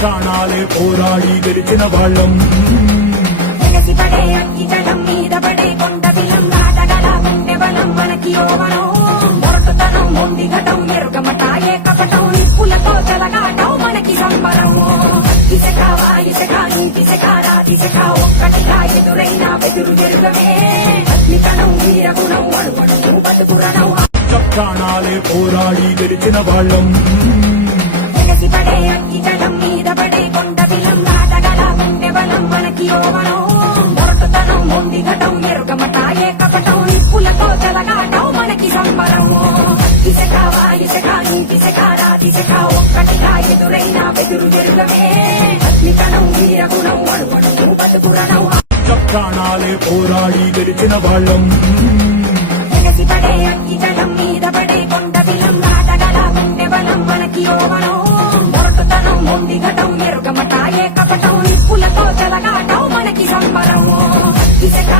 ప్రాణాలే పోరాడి గెలిచిన వాళ్ళం. ఎగసిపడే అగ్గి జలం మీద పడే కొండ బిలం నాటగల గుండె బలం మనకి ఓవనం మొరటుతనం మొండిగటం ఎరుగమట ఏ కపటం నిప్పులతో చెలగాటం మనకి సంబరం ఇసక వాయిసక నీతిసక రాతిసక ఒక్కటిగా ఎదురైన బెదురు జరుగమే అగ్నికణం వీరగుణం అడుగణం బతుకురణం ప్రాణాలే పోరాడి గెలిచిన వాళ్ళం. ఎగసిపడే అగ్గి జలం మీద పడే కొండ బిలం నాటగల గుండె బలం మనకి ఓవనం మొరటుతనం మొండిగటం ఎరుగమట ఏ కపటం నిప్పులతో చెలగాటం మనకి సంబరం ఇసక వాయిసక నీతిసక రాతిసక ఒక్కటిగా ఎదురైన బెదురు జరుగమే అగ్నికణం వీరగుణం అడుగణం బతుకురణం ప్రాణాలే పోరాడి గెలిచిన వాళ్ళం. ఎగసిపడే అగ్గి జలం మీద పడే కొండ బిలం నాటగల గుండె బలం మనకి ఓవనం మొరటుతనం మొండిగటం ఎరుగమట ఏ కపటం నిప్పులతో చెలగాటం మనకి సంబరం ఇసక